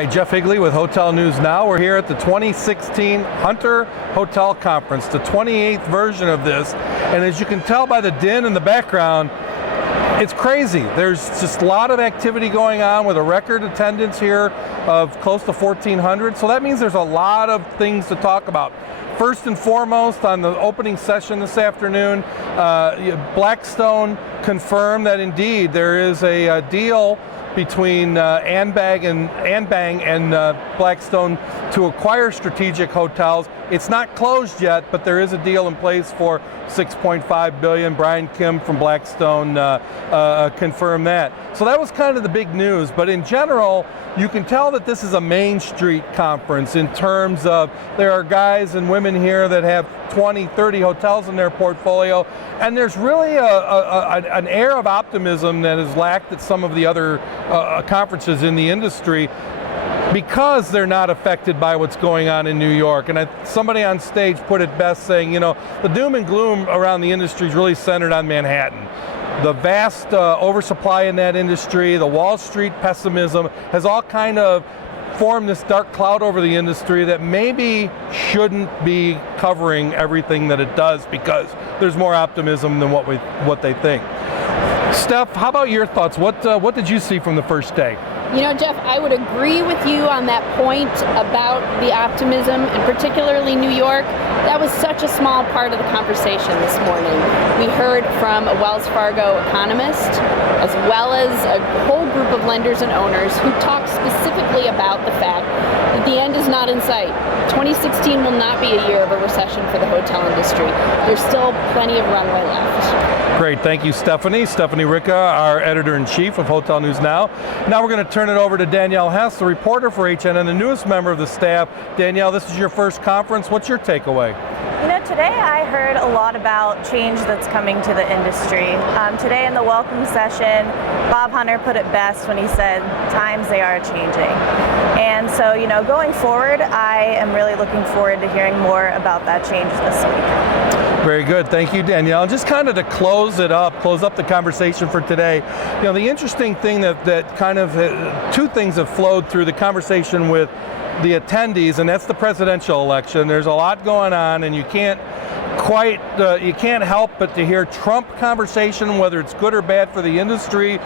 Hi, Jeff Higley with Hotel News Now. We're here at the 2016 Hunter Hotel Conference, the 28th version of this. And as you can tell by the din in the background, it's crazy. There's just a lot of activity going on with a record attendance here of close to 1,400. So that means there's a lot of things to talk about. First and foremost, on the opening session this afternoon, Blackstone confirmed that indeed there is a deal between Anbang and Blackstone to acquire strategic hotels. It's not closed yet, but there is a deal in place for $6.5 billion. Brian Kim from Blackstone confirmed that. So that was kind of the big news. But in general, you can tell that this is a Main Street conference in terms of there are guys and women here that have 20, 30 hotels in their portfolio, and there's really an air of optimism that is lacked at some of the other conferences in the industry because they're not affected by what's going on in New York. And somebody on stage put it best saying, the doom and gloom around the industry is really centered on Manhattan. The vast oversupply in that industry, the Wall Street pessimism has all kind of formed this dark cloud over the industry that maybe shouldn't be covering everything that it does because there's more optimism than what they think. Steph, how about your thoughts? What did you see from the first day? Jeff, I would agree with you on that point about the optimism, and particularly New York. That was such a small part of the conversation this morning. We heard from a Wells Fargo economist, as well as a whole group of lenders and owners who talked specifically about the fact that the end is not in sight. 2016 will not be a year of a recession for the hotel industry. There's still plenty of runway left. Great, thank you, Stephanie. Stephanie Ricca, our editor-in-chief of Hotel News Now. Now we're going to turn it over to Danielle Hess, the reporter for HN and the newest member of the staff. Danielle, this is your first conference. What's your takeaway? Today I heard a lot about change that's coming to the industry. Today in the welcome session, Bob Hunter put it best when he said, times they are changing. And so, going forward, I am really looking forward to hearing more about that change this week. Very good, thank you, Danielle. And just kind of to close up the conversation for today, the interesting thing that kind of, two things have flowed through the conversation with the attendees, and that's the presidential election. There's a lot going on, and you can't help but to hear Trump conversation, whether it's good or bad for the industry,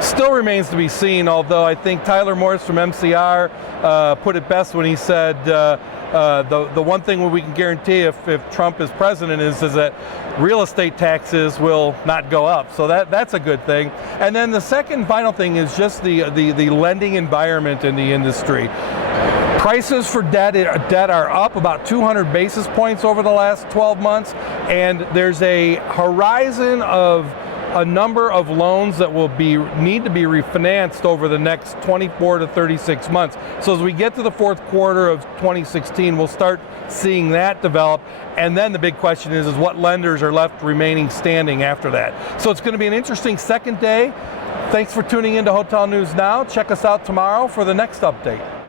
still remains to be seen, although I think Tyler Morris from MCR put it best when he said the one thing we can guarantee if Trump is president is that real estate taxes will not go up. So that's a good thing. And then the second final thing is just the lending environment in the industry. Prices for debt are up about 200 basis points over the last 12 months, and there's a horizon of a number of loans that will need to be refinanced over the next 24 to 36 months. So as we get to the fourth quarter of 2016, we'll start seeing that develop. And then the big question is what lenders are left remaining standing after that. So it's going to be an interesting second day. Thanks for tuning into Hotel News Now. Check us out tomorrow for the next update.